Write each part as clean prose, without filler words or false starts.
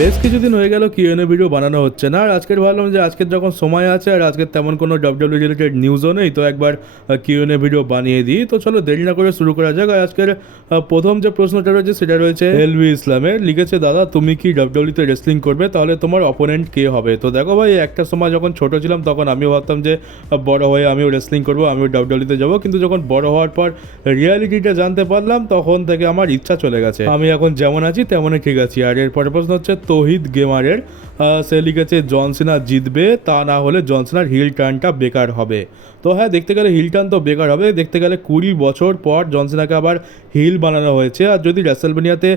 বেশ কিছুদিন হয়ে গেল কিউএনএ ভিডিও বানানো হচ্ছে না, আর আজকের ভাবলাম যে আজকের যখন সময় আছে আর আজকের তেমন কোনো ডাব্লিউডাব্লিউ রিলেটেড নিউজও নেই, তো একবার কিউএনএ ভিডিও বানিয়ে দিই। তো চলো দেরি না করে শুরু করা যাক। আর আজকের প্রথম যে প্রশ্নটা রয়েছে সেটা রয়েছে এলভি ইসলামের। লিখেছে, দাদা তুমি কি ডাব্লিউডাব্লিউতে রেসলিং করবে, তাহলে তোমার অপোনেন্ট কে হবে? তো দেখো ভাই, একটা সময় যখন ছোট ছিলাম তখন আমিও ভাবতাম যে বড় হয়ে আমিও রেসলিং করবো, আমিও ডাব্লিউডাব্লিউতে যাবো, কিন্তু যখন বড় হওয়ার পর রিয়ালিটিটা জানতে পারলাম তখন থেকে আমার ইচ্ছা চলে গেছে। আমি এখন যেমন আছি তেমনই ঠিক আছি। আর এরপরে প্রশ্ন হচ্ছে তৌহিদ গেমারের। সে লিখেছে, জন সিনা জিতবে, তা না হলে জন সিনার হিল টার্নটা বেকার হবে। তো হ্যাঁ, দেখতে গেলে হিল টার্ন তো বেকার হবে। দেখতে গেলে 20 বছর পর জন সিনাকে আবার হিল বানানো হয়েছে, আর যদি রেসলমেনিয়াতে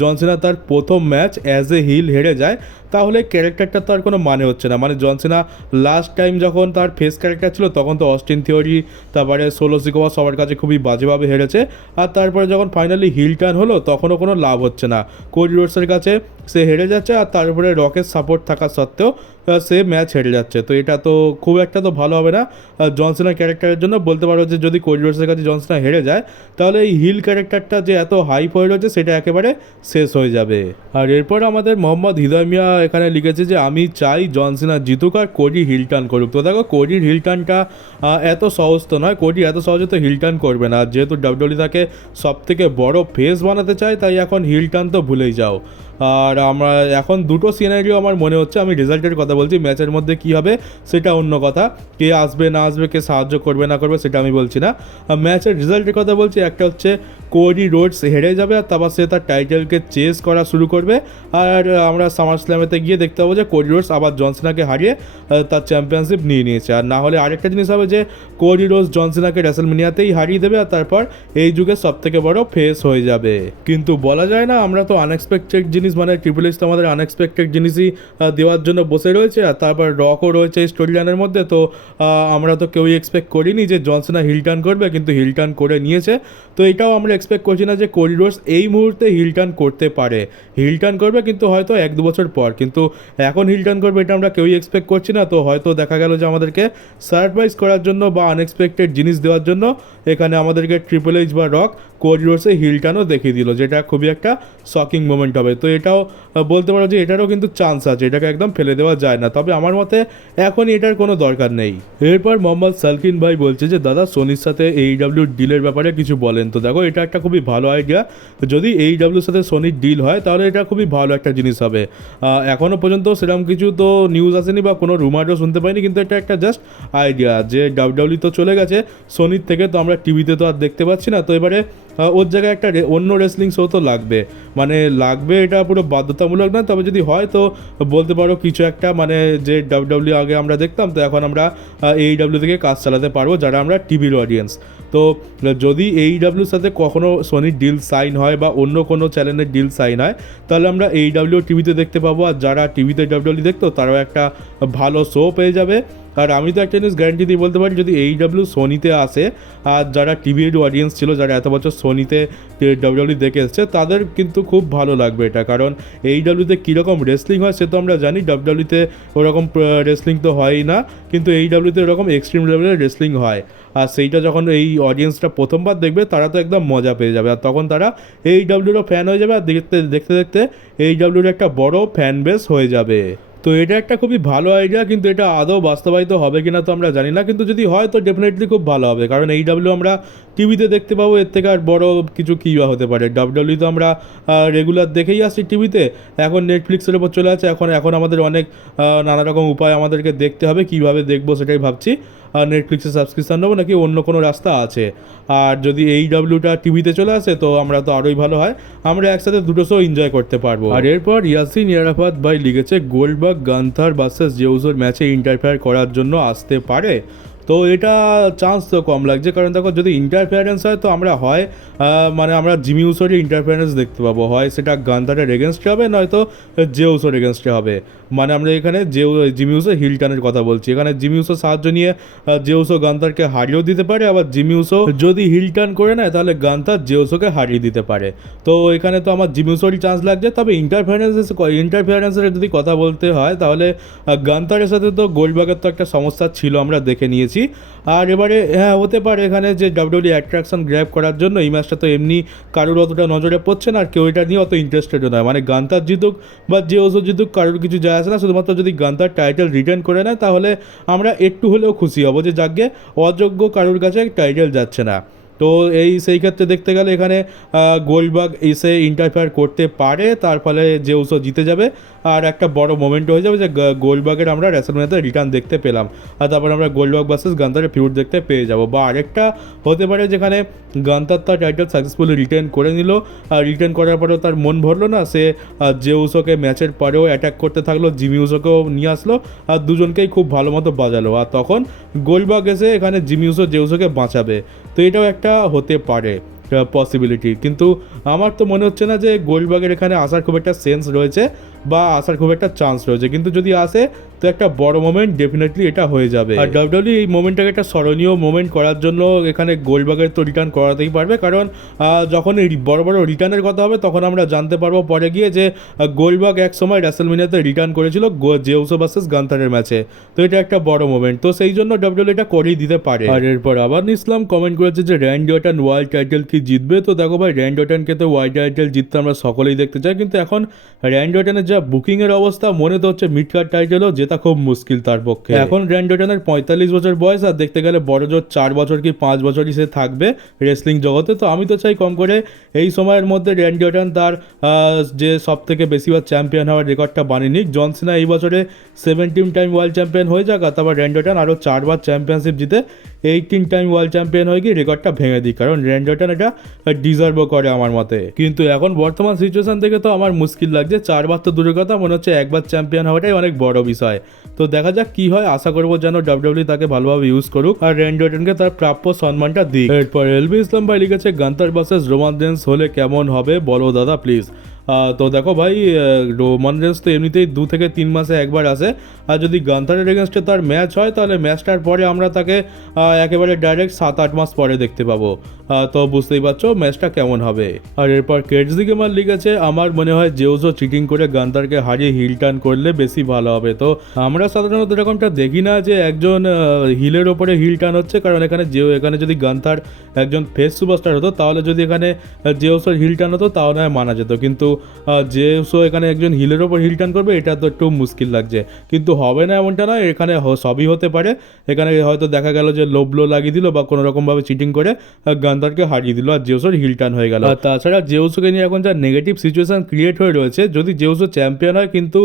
জন সিনা তার প্রথম ম্যাচ অ্যাজ এ হিল হেরে যায় তাহলে ক্যারেক্টারটা তো আর কোনো মানে হচ্ছে না। মানে জন সিনা লাস্ট টাইম যখন তার ফেস ক্যারেক্টার ছিল তখন তো অস্টিন থিওরি, তারপরে সোলো সিকোয়া সবার কাছে খুবই বাজেভাবে হেরেছে, আর তারপরে যখন ফাইনালি হিল টার্ন হলো তখনও কোনো লাভ হচ্ছে না। কোডি রোডসের কাছে সে হেরে যাচ্ছে, আর তারপরে রকের সাপোর্ট থাকা সত্ত্বেও সে ম্যাচ হেরে যাচ্ছে। তো এটা তো খুব একটা তো ভালো হবে না জন সিনার ক্যারেক্টারের জন্য। বলতে পারো যে যদি কোডি রোডসের কাছে জন সিনা হেরে যায় তাহলে এই হিল ক্যারেক্টারটা যে এত হাইপ হয়ে রয়েছে সেটা একেবারে শেষ হয়ে যাবে। আর এরপর আমাদের মোহাম্মদ হৃদয় মিয়া এখানে লিখেছে যে আমি চাই জন সিনা জিতুক আর কোডি হিল টার্ন করুক। তো দেখো, কোডির হিল টার্নটা এত সহজ তো নয়, কোডি এত সহজে তো হিল টার্ন করবে না। যেহেতু ডাব্লিউডব্লিউ তাকে সব থেকে বড় ফেস বানাতে চায়, তাই এখন হিল টার্ন তো ভুলেই যাও। আর আমরা এখন দুটো সিনারিও আমার মনে হচ্ছে, আমি রেজাল্টের কথা বলছি, ম্যাচের মধ্যে কী হবে সেটা অন্য কথা, কে আসবে না আসবে, কে সাহায্য করবে না করবে সেটা আমি বলছি না। ম্যাচের রেজাল্টের কথা বলছি, একটা হচ্ছে কোডি রোডস হেরে যাবে আর তারপর সে তার টাইটেলকে চেস করা শুরু করবে, আর আমরা সামার স্ল্যামেতে গিয়ে দেখতে পাবো যে কোডি রোডস আবার জন সিনাকে হারিয়ে তার চ্যাম্পিয়নশিপ নিয়ে নিয়েছে। আর না হলে আরেকটা জিনিস হবে যে কোডি রোডস জন সিনাকে রেসলমেনিয়াতেই হারিয়ে দেবে, আর তারপর এই যুগের সবথেকে বড় ফেস হয়ে যাবে। কিন্তু বলা যায় না, আমরা তো আনএক্সপেক্টেড জিনিস, মানে ট্রিপল এইচ তো আমাদের আনএক্সপেক্টেড জিনিসই দেওয়ার জন্য বসে রয়েছে, আর তারপর রকও রয়েছে এই স্টোরি লাইনের মধ্যে। তো আমরা তো কেউই এক্সপেক্ট করিনি যে জন সিনা হিল টার্ন করবে, কিন্তু হিল টার্ন করে নিয়েছে। তো এটাও আমরা এক্সপেক্ট করছি না যে কোডি রোডস এই মুহূর্তে হিল টার্ন করতে পারে। হিল টার্ন করবে কিন্তু হয়তো 1-2 বছর পর, কিন্তু এখন হিল টার্ন করবে এটা আমরা কেউই এক্সপেক্ট করছি না। তো হয়তো দেখা গেল যে আমাদেরকে সারপ্রাইজ করার জন্য বা আনএক্সপেক্টেড জিনিস দেওয়ার জন্য এখানে আমাদেরকে ট্রিপল এইচ বা রক কোডি রোডসে হিল টার্নও দেখিয়ে দিল, যেটা খুবই একটা শকিং মোমেন্ট হবে। তো এটাও বলতে পারো যে এটারও কিন্তু চান্স আছে, এটাকে একদম ফেলে দেওয়া যায় না, তবে আমার মতে এখনই এটার কোনো দরকার নেই। এরপর মোহাম্মদ সালকিন ভাই বলছে যে দাদা সোনির সাথে AEW ডিলের ব্যাপারে কিছু বলেন। তো দেখো, এটা একটা খুবই ভালো আইডিয়া। যদি AEWর সাথে সোনির ডিল হয় তাহলে এটা খুবই ভালো একটা জিনিস হবে। এখনও পর্যন্ত সেরকম কিছু তো নিউজ আসেনি বা কোনো রুমারও শুনতে পাইনি, কিন্তু এটা একটা জাস্ট আইডিয়া যে ডাব্লিউডব্লিউ তো চলে গেছে সোনির থেকে, তো আমরা টিভিতে তো আর দেখতে পাচ্ছি না, তো এবারে ওর জায়গায় একটা অন্য রেসলিং শো তো লাগবে। মানে লাগবে, এটা পুরো বাধ্যতামূলক না, তবে যদি হয় তো বলতে পারো কিছু একটা, মানে যে ডাব্লিউডব্লিউ আগে আমরা দেখতাম, তো এখন আমরা AEW থেকে কাজ চালাতে পারবো যারা আমরা টিভির অডিয়েন্স। তো যদি AEWর সাথে কখনো সোনির ডিল সাইন হয় বা অন্য কোনো চ্যানেলের ডিল সাইন হয় তাহলে আমরা AEW টিভিতে দেখতে পাবো, আর যারা টিভিতে ডাব্লিউডব্লিউ দেখতো তারাও একটা ভালো শো পেয়ে যাবে। আর আমি তো একটা জিনিস গ্যারান্টি দিয়ে বলতে পারি, যদি AEW সোনিতে আসে আর যারা টিভির অডিয়েন্স ছিল, যারা এত বছর সোনিতে ডাব্লিউডব্লিউ দেখে এসছে, তাদের কিন্তু খুব ভালো লাগবে এটা। কারণ AEWতে কীরকম রেসলিং হয় সে তো আমরা জানি, ডাব্লিউডব্লিউতে ওরকম রেসলিং তো হয়ই না, কিন্তু AEWতে ওরকম এক্সট্রিম লেভেলের রেসলিং হয়। আর সেইটা যখন এই অডিয়েন্সটা প্রথমবার দেখবে তারা তো একদম মজা পেয়ে যাবে, আর তখন তারা AEWরও ফ্যান হয়ে যাবে, আর দেখতে দেখতে দেখতে AEWর একটা বড় ফ্যান বেস হয়ে যাবে। তো এটা একটা খুবই ভালো আইডিয়া, কিন্তু এটা আদৌ বাস্তবায়িত হবে কিনা তো আমরা জানি না, কিন্তু যদি হয় তো ডেফিনেটলি খুব ভালো হবে। কারণ AEW আমরা টিভিতে দেখতে পাবো, এর থেকে আর বড় কিছু কী হতে পারে। ডাব্লিউডব্লিউ তো আমরা রেগুলার দেখেই আসছি টিভিতে, এখন নেটফ্লিক্সের উপর চলে আছে, এখন আমাদের অনেক নানা রকম উপায় আমাদেরকে দেখতে হবে, কীভাবে দেখবো সেটাই ভাবছি। নেটফ্লিক্সে সাবস্ক্রিপশান নেবো নাকি অন্য কোনো রাস্তা আছে। আর যদি AEWটা টিভিতে চলে আসে তো আমরা তো আরোই ভালো হয়, আমরা একসাথে দুটো শো এনজয় করতে পারবো। আর এরপর ইয়াসিন ইয়ারাফাত ভাই লিখেছে, গোল্ডবার্গ গান্থার ভার্সেস জেউসোর ম্যাচে ইন্টারফেয়ার করার জন্য আসতে পারে। তো এটা চান্স তো কম লাগছে, কারণ দেখো যদি ইন্টারফেয়ারেন্স হয় তো আমরা হয় মানে আমরা জিমি উসোরই ইন্টারফেয়ারেন্স দেখতে পাবো, হয় সেটা গান্থারের এগেনস্টে হবে, নয়তো জেউসোর এগেনস্টে হবে। মানে আমরা এখানে জিমি উসো হিল টার্নের কথা বলছি, এখানে জিমি উসো সাহায্য নিয়ে জেউসো গান্থারকে হারিয়েও দিতে পারে, আবার জিমি উসো যদি হিল টার্ন করে নেয় তাহলে গান্থার জেউসোকে হারিয়ে দিতে পারে। তো এখানে তো আমার জিমি উসোরই চান্স লাগছে। তবে ইন্টারফেয়ারেন্সের যদি কথা বলতে হয় তাহলে গান্থারের সাথে তো গোল্ডবার্গের তো একটা সমস্যা ছিল, আমরা দেখে নিয়েছি। আর এবারে হ্যাঁ হতে পারে এখানে যে ডাব্লিউডব্লিউ অ্যাট্রাকশন গ্র্যাব করার জন্য এই ম্যাচটা তো এমনি কারোর অতটা নজরে পড়ছে না আর কেউ এটা নিয়ে অত ইন্টারেস্টেডও নয়, মানে গান্তার জিতুক বা যে ওসো জিতুক কারোর কিছু যায় আসে না, শুধুমাত্র যদি গান্তার টাইটেল রিটার্ন করে নেয় তাহলে আমরা একটু হলেও খুশি হব যে যাকে অযোগ্য কারোর কাছে টাইটেল যাচ্ছে না। তো সেই ক্ষেত্রে দেখতে গেলে এখানে গোল্ডবার্গ এসে ইন্টারফেয়ার করতে পারে, তার ফলে যে ওসো জিতে যাবে আর একটা বড় মোমেন্ট হয়ে যাবে যে গোল্ডবার্গের আমরা রেসলম্যানিয়াতে রিটার্ন দেখতে পেলাম, আর তারপর আমরা গোল্ডবার্গ ভার্সেস গান্তারের ফিউড দেখতে পেয়ে যাব। বা আরেকটা হতে পারে যেখানে গান্তার তার টাইটেল সাকসেসফুলি রিটার্ন করে নিল, আর রিটার্ন করার পরেও তার মন ভরলো না, সে যে উসোকে ম্যাচের পরেও অ্যাটাক করতে থাকলো, জিমি উসোকেও নিয়ে আসলো আর দুজনকেই খুব ভালো মতো বাজালো, আর তখন গোল্ডবার্গ এসে এখানে জিমি উসো যে উসোকে বাঁচাবে। তো এটাও একটা হতে পারে পসিবিলিটি, কিন্তু আমার তো মনে হচ্ছে না যে গোল্ডবার্গের এখানে আসার খুব একটা সেন্স রয়েছে বা আসার খুব একটা চান্স রয়েছে, কিন্তু যদি আসে তো একটা বড় মোমেন্ট ডেফিনেটলি এটা হয়ে যাবে। আর ডাব্লিউডব্লিউ এই মোমেন্টটাকে একটা স্মরণীয় মোমেন্ট করার জন্য এখানে গোল্ডবার্গের তো রিটার্ন করাতেই পারবে, কারণ যখন এই বড় বড় রিটার্নের কথা হবে তখন আমরা জানতে পারবো পরে গিয়ে যে গোল্ডবার্গ এক সময় রেসলম্যানিয়াতে রিটার্ন করেছিল জে উসো ভার্সেস গান্তারের ম্যাচে, তো এটা একটা বড় মোমেন্ট, তো সেই জন্য ডাব্লিউডব্লিউ এটা করেই দিতে পারে। আর এরপর আবার ইসলাম কমেন্ট করেছে যে র্যান্ডি অর্টন ওয়ার্ল্ড টাইটেল কি জিতবে, তো দেখো ভাই র্যান্ডি অর্টনকে তো ওয়ার্ল্ড টাইটেল জিততে আমরা সকলেই দেখতে চাই, কিন্তু এখন র্যান্ডি অর্টনের যা বুকিংয়ের অবস্থা মনে তো হচ্ছে মিড কার্ড টাইটেলও জেতা খুব মুশকিল তার পক্ষে। এখন র্যান্ডি অর্টনের 45 বছর বয়স, আর দেখতে গেলে বড় জোর 4 বছর কি 5 বছরই সে থাকবে রেসলিং জগতে, তো আমি তো চাই কম করে এই সময়ের মধ্যে র্যান্ডি অর্টন তার যে সব থেকে বেশিবার চ্যাম্পিয়ন হওয়ার রেকর্ডটা বানিয়ে নিক। জন সিনা এই বছরে 17 টাইম ওয়ার্ল্ড চ্যাম্পিয়ন হয়ে যাক, আর তারপর র্যান্ডি অর্টন আরও 4 বার চ্যাম্পিয়নশিপ জিতে 18 টাইম ওয়ার্ল্ড চ্যাম্পিয়ন হয়ে গিয়ে রেকর্ডটা ভেঙে দিই, কারণ র্যান্ডি অর্টন এটা ডিজার্ভও করে আমার মতে। কিন্তু এখন বর্তমান সিচুয়েশন থেকে তো আমার মুশকিল লাগছে, 4 বার তো দূরের কথা, মনে হচ্ছে একবার চ্যাম্পিয়ন হওয়াটাই অনেক বড় বিষয়। তো দেখা যাক কি হয়, আশা করবো যেন ডাব্লিউডব্লিউ তাকে ভালোভাবে ইউজ করুক আর র্যান্ডি অর্টনকে তার প্রাপ্য সম্মানটা দিক। এরপর এলবি ইসলাম ভাই লিখেছে গান্তার ভার্সেস রোমান রেন্স হলে কেমন হবে বলো দাদা প্লিজ। তো দেখো ভাই রোমান রেন্স তো এমনিতেই 2 থেকে 3 মাসে একবার আসে, আর যদি গান্থারের এগেনস্টে তার ম্যাচ হয় তাহলে ম্যাচটার পরে আমরা তাকে একেবারে ডাইরেক্ট 7-8 মাস পরে দেখতে পাবো, তো বুঝতেই পারছো ম্যাচটা কেমন হবে। আর এরপর কেটসদি গেমার লিখেছে আমার মনে হয় জেউসো চিটিং করে গান্থারকে হারিয়ে হিল টার্ন করলে বেশি ভালো হবে। তো আমরা সাধারণত এরকমটা দেখি না যে একজন হিলের ওপরে হিল টার্ন হচ্ছে, কারণ এখানে যদি গান্থার একজন ফেস সুপারস্টার হতো তাহলে যদি এখানে জেউসোর হিল টার্ন হতো তাহলে মানা যেত, কিন্তু জেউসো এখানে একজন হিলের ওপর হিল টার্ন করবে এটা তো একটু মুশকিল লাগছে, কিন্তু হবে না এমনটা নয়, এখানে সবই হতে পারে। এখানে হয়তো দেখা গেল যে লো ব্লো লাগিয়ে দিল বা কোনো রকমভাবে চিটিং করে গান্থারকে হারিয়ে দিল আর জেউসোর হিল টার্ন হয়ে গেল। তাছাড়া জেউসোকে নিয়ে এখন যা নেগেটিভ সিচুয়েশন ক্রিয়েট হয়ে রয়েছে, যদি জেউসো চ্যাম্পিয়ন হয় কিন্তু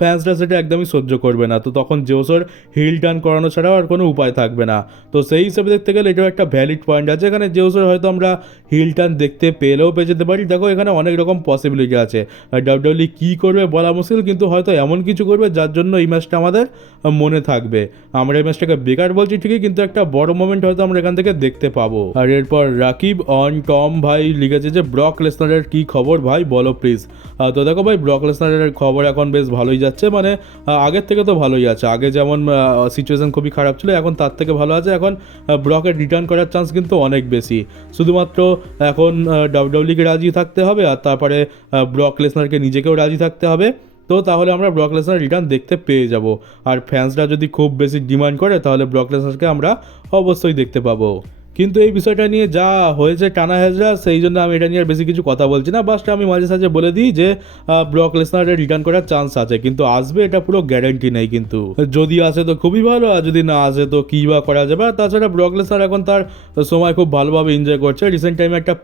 ফ্যান্সরা সেটা একদমই সহ্য করবে না, তো তখন জেউসোর হিল টার্ন করানো ছাড়াও আর কোনো উপায় থাকবে না। তো সেই হিসেবে দেখতে গেলে এটাও একটা ভ্যালিড পয়েন্ট আছে, এখানে জেউসোর হয়তো আমরা হিল টার্ন দেখতে পেলেও পেয়ে যেতে পারি। দেখো এখানে অনেক রকম পসিবিলিটি আছে, ডাব্লিউডব্লিউ কী করবে বলা মুশকিল, কিন্তু হয়তো এমন কিছু করবে যার জন্য এই ম্যাচটা আমাদের মনে থাকবে। আমরা এই ম্যাচটাকে বেকার বলছি ঠিকই, কিন্তু একটা বড় মোমেন্ট হয়তো আমরা এখান থেকে দেখতে পাবো। আর এরপর রাকিব অন টম ভাই লিখেছে যে ব্রক লেসনারের কী খবর ভাই বলো প্লিজ। তো দেখো ভাই ব্রক লেসনারের খবর এখন বেশ ভালোই যাচ্ছে, মানে আগের থেকে তো ভালোই আছে, আগে যেমন সিচুয়েশন খুবই খারাপ ছিল এখন তার থেকে ভালো আছে, এখন ব্রকের রিটার্ন করার চান্স কিন্তু অনেক বেশি, শুধুমাত্র এখন ডাব্লিউডব্লিউকে রাজি থাকতে হবে আর তারপরে ব্রক লেসনারকে নিজেকেও রাজি থাকতে হবে, তো তাহলে আমরা ব্রক লেসনার রিটার্ন দেখতে পেয়ে যাব। আর ফ্যান্সরা যদি খুব বেশি ডিমান্ড করে তাহলে ব্রক লেসনারকে আমরা অবশ্যই দেখতে পাবো। কিন্তু এই বিষয়টা নিয়ে যা হয়েছে টানা হেজরা, সেই জন্য আমি এটা নিয়ে আর বেশি কিছু কথা বলছি না, বাস্ট আমি মাঝে সাঝে বলে দিই যে ব্রক লেসনারের রিটার্ন করার চান্স আছে, কিন্তু আসবে এটা পুরো গ্যারান্টি নেই, কিন্তু যদি আসে তো খুবই ভালো, আর যদি না আসে তো কী বা করা যাবে। আর তাছাড়া ব্রক লেসনার এখন তার সময় খুব ভালোভাবে এনজয় করছে। রিসেন্ট টাইমে একটা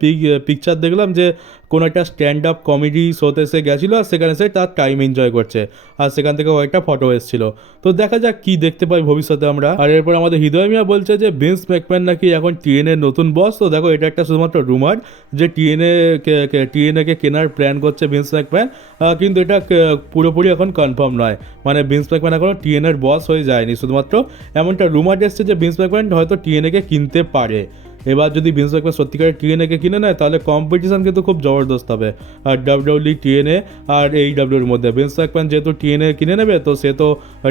পিকচার দেখলাম যে কোনো একটা স্ট্যান্ড আপ কমেডি শোতে সে গেছিলো আর সেখানে সে তার টাইম এনজয় করছে, আর সেখান থেকে কয়েকটা ফটো এসেছিল, তো দেখা যাক কি দেখতে পাই ভবিষ্যতে আমরা। আর এরপর আমাদের হৃদয় মিয়া বলছে যে ভিন্স ম্যাকম্যান নাকি এখন টিএনএ নতুন বস। তো দেখো এটা একটা শুধুমাত্র রুমার যে টিএনএকে কেনার প্ল্যান করছে ভিন্স ম্যাকম্যান, কিন্তু এটা পুরোপুরি এখন কনফার্ম নয়, মানে ভিন্স ম্যাকম্যান এখনও টিএনএর বস হয়ে যায়নি, শুধুমাত্র এমনটা রুমার এসছে যে ভিন্স ম্যাকম্যান হয়তো টিএনএকে কিনতে পারে। এবার যদি ভিন্স ম্যাকম্যান সত্যিকারের টিএনএকে কিনে নেয় তাহলে কম্পিটিশন কিন্তু খুব জবরদস্ত হবে আর ডাব্লিউডব্লিউ টিএনএ আর এইডব্লিউর মধ্যে। ভিন্স ম্যাকম্যান যেহেতু টিএনএ কিনে নেবে তো সে তো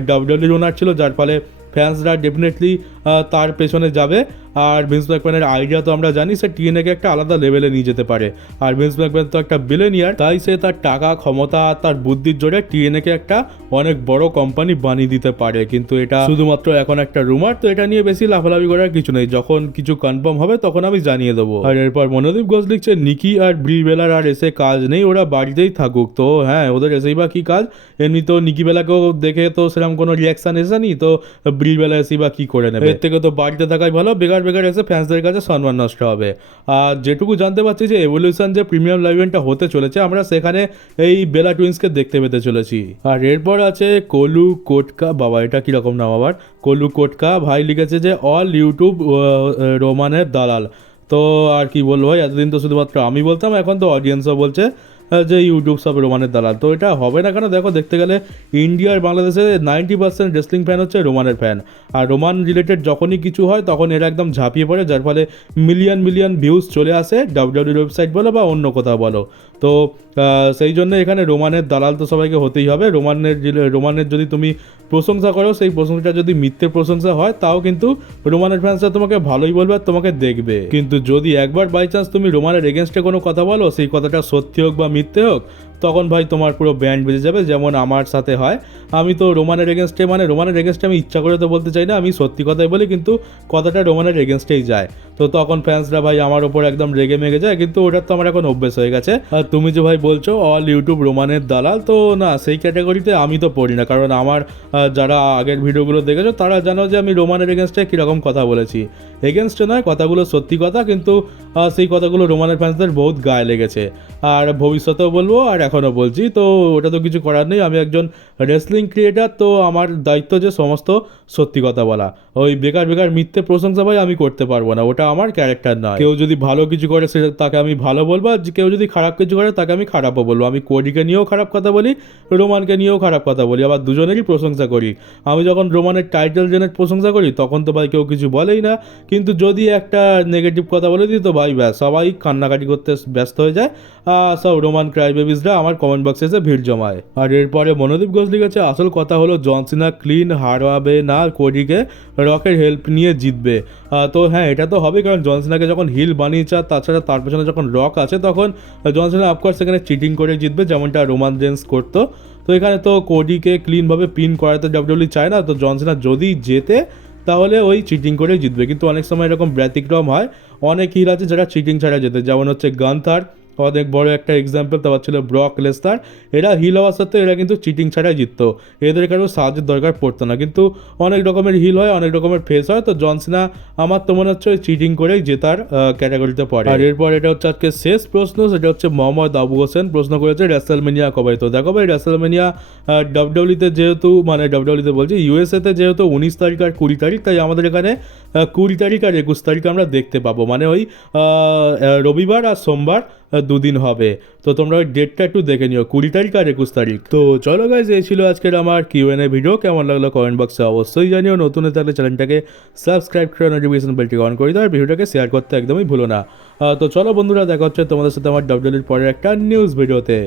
ডাব্লিউডব্লিউর ওনার ছিল, যার ফলে ফ্যান্সরা ডেফিনেটলি তার পেছনে যাবে আর ভিন্স ম্যাকম্যানের আইডিয়া তো আমরা জানি, সে টিএনএকে একটা আলাদা লেভেলে নিয়ে যেতে পারে। আর ভিন্স ম্যাকম্যান তো একটা বিলিয়নিয়ার, তাই সে তার টাকা, ক্ষমতা আর তার বুদ্ধির জোরে টিএনএকে একটা অনেক বড় কোম্পানি বানিয়ে দিতে পারে। কিন্তু এটা শুধুমাত্র এখন একটা রুমার, তো এটা নিয়ে বেশি লাফালাফি করার কিছু নেই, যখন কিছু কনফার্ম হবে তখন আমি জানিয়ে দেবো। আর এরপর মনোদীপ ঘোষ লিখছে, নিকি আর ব্রি বেলার আর এসে কাজ নেই, ওরা বাড়িতেই থাকুক। তো হ্যাঁ, ওদের এসেই বা কি কাজ? এমনি তো নিকি বেলাকেও দেখে তো সেরকম কোনো রিয়াকশন এসেনি, তো ব্রি বেলা এসেই বা কি করে নেবে? এর থেকে তো বাড়িতে থাকাই ভালো, বেকার বেকার এসে ফ্যান্সদের কাছে সম্মান নষ্ট হবে। আর যেটুকু জানতে পারছি যে এভলিউশন যে প্রিমিয়াম লাইভ ইভেন্টটা হতে চলেছে, আমরা সেখানে এই বেলা টুইন্সকে দেখতে পেতে চলেছি। আর এরপর আছে কলু কোটকা, বাবা এটা কিরকম নাম আবার, কলু কোটকা ভাই লিখেছে যে অল ইউটিউব রোমানের দালাল। তো আর কি বলবো ভাই, এতদিন তো শুধুমাত্র আমি বলতাম, এখন তো অডিয়েন্সও বলছে যে ইউটিউব সব রোমানের দালাল। তো এটা হবে না কেন? দেখো, দেখতে গেলে ইন্ডিয়া আর বাংলাদেশে 90% রেসলিং ফ্যান হচ্ছে রোমানের ফ্যান, আর রোমান রিলেটেড যখনই কিছু হয় তখন এরা একদম ঝাঁপিয়ে পড়ে, যার ফলে মিলিয়ন মিলিয়ন ভিউজ চলে আসে ডাব্লিউডাব্লিউই ওয়েবসাইট বলো বা অন্য কোথাও বলো। তো সেই জন্য এখানে রোমানের দালাল তো সবাইকে হতেই হবে। রোমানের যদি তুমি প্রশংসা করো, সেই প্রশংসাটা যদি মিথ্যে প্রশংসা হয়, তাও কিন্তু রোমানের ফ্যান্সরা তোমাকে ভালোই বলবে আর তোমাকে দেখবে। কিন্তু যদি একবার বাই চান্স তুমি রোমানের এগেনস্টে কোনো কথা বলো, সেই কথাটা সত্যি হোক বা মিথ্যে হোক, তখন ভাই তোমার পুরো ব্যান্ড বেজে যাবে, যেমন আমার সাথে হয়। আমি তো রোমানের এগেনস্টে, মানে রোমানের এগেনস্টে আমি ইচ্ছা করে তো বলতে চাই না, আমি সত্যি কথাই বলি, কিন্তু কথাটা রোমানের এগেনস্টেই যায়। তো তখন ফ্যান্সরা ভাই আমার ওপর একদম রেগে মেগে যায়, কিন্তু ওটার তো আমার এখন অভ্যেস হয়ে গেছে। আর তুমি যে ভাই বলছো অল ইউটিউব রোমানের দালাল, তো না, সেই ক্যাটাগরিতে আমি তো পড়ি না, কারণ আমার যারা আগের ভিডিওগুলো দেখেছো তারা জানো যে আমি রোমানের এগেনস্টে কীরকম কথা বলেছি। এগেনস্টে নয়, কথাগুলো সত্যি কথা, কিন্তু সেই কথাগুলো রোমানের ফ্যান্সদের বহুত গায়ে লেগেছে, আর ভবিষ্যতেও বলবো আর এখনও বলছি। তো ওটা তো কিছু করার নেই, আমি একজন রেসলিং ক্রিয়েটার, তো আমার দায়িত্ব যে সমস্ত সত্যি কথা বলা। ওই বেকার বেকার মিথ্যে প্রশংসা ভাই আমি করতে পারবো না, ওটা আমার ক্যারেক্টার নয়। কেউ যদি ভালো কিছু করে সেটা তাকে আমি ভালো বলবো, আর কেউ যদি খারাপ কিছু করে তাকে আমি খারাপও বলবো। আমি কোডিকে নিয়েও খারাপ কথা বলি, রোমানকে নিয়েও খারাপ কথা বলি, আবার দুজনেরই প্রশংসা করি। আমি যখন রোমানের টাইটেল জেনের প্রশংসা করি তখন তো ভাই কেউ কিছু বলেই না, কিন্তু যদি একটা নেগেটিভ কথা বলে দিই তো ভাই ব্যাস, সবাই কান্নাকাটি করতে ব্যস্ত হয়ে যায়। সব রোমান ক্রাই বেবিসরা আমার কমেন্ট বক্সে এসে ভিড় জমায়। আর এরপরে মনোদীপ ঘোষ লিখেছে, আসল কথা হলো জন সিনা ক্লিন হারাবে না কোডিকে, রকের হেল্প নিয়ে জিতবে। তো হ্যাঁ, এটা তো হবে, কারণ জন সিনাকে যখন হিল বানিয়েছে, তাছাড়া তার পেছনে যখন রক আছে, তখন জন সিনা অফকোর্স এখানে চিটিং করে জিতবে, যেমনটা রোমান রেন্স করতো। তো এখানে তো কোডিকে ক্লিনভাবে পিন করাতে ডাব্লিউডাব্লিউই চায় না, তো জন সিনা যদি জেতে তাহলে ওই চিটিং করে জিতবে। কিন্তু অনেক সময় এরকম ব্যতিক্রম হয়, অনেক হিল আছে যারা চিটিং ছাড়া যেতে, যেমন হচ্ছে গান্থার অনেক বড় একটা এক্সাম্পল, তারপর ছিল ব্রক লেসনার। এরা হিল হওয়ার সত্ত্বেও এরা কিন্তু চিটিং ছাড়াই জিততো, এদের কারো সাহায্যের দরকার পড়তো না। কিন্তু অনেক রকমের হিল হয়, অনেক রকমের ফেস হয়, তো জন সিনা আমার তো মনে হচ্ছে ওই চিটিং করেই জেতার ক্যাটাগরিতে পড়ে। আর এরপর এটা হচ্ছে আজকে শেষ প্রশ্ন, সেটা হচ্ছে মোহাম্মদ আবু হোসেন প্রশ্ন করেছে রেসলমেনিয়া কবে। তো দেখো ভাই, রেসলমেনিয়া ডাব্লিউডাব্লিউতে যেহেতু, মানে ডাব্লিউডাব্লিউতে বলছি, ইউএসএতে যেহেতু 19 তারিখ আর 20 তারিখ, তাই আমাদের এখানে 20 তারিখ আর 21 তারিখ আমরা দেখতে পাবো, মানে ওই রবিবার আর সোমবার দুদিন হবে। তো তোমরা ওই ডেটটা একটু দেখে নিও, 20 তারিখ আর 21 তারিখ। তো চলো গাইজ, এই ছিল আজকের আমার কিউএনএ ভিডিও। কেমন লাগলো কমেন্ট বক্সে অবশ্যই জানিও। নতুন হয়ে থাকলে চ্যানেলটাকে সাবস্ক্রাইব করে নোটিফিকেশন বেলটি অন করে দাও, আর ভিডিওটাকে শেয়ার করতে একদমই ভুলো না। তো চলো বন্ধুরা, দেখা হচ্ছে তোমাদের সাথে আমার ডাব্লিউডাব্লিউইর পরের একটা নিউজ ভিডিওতে।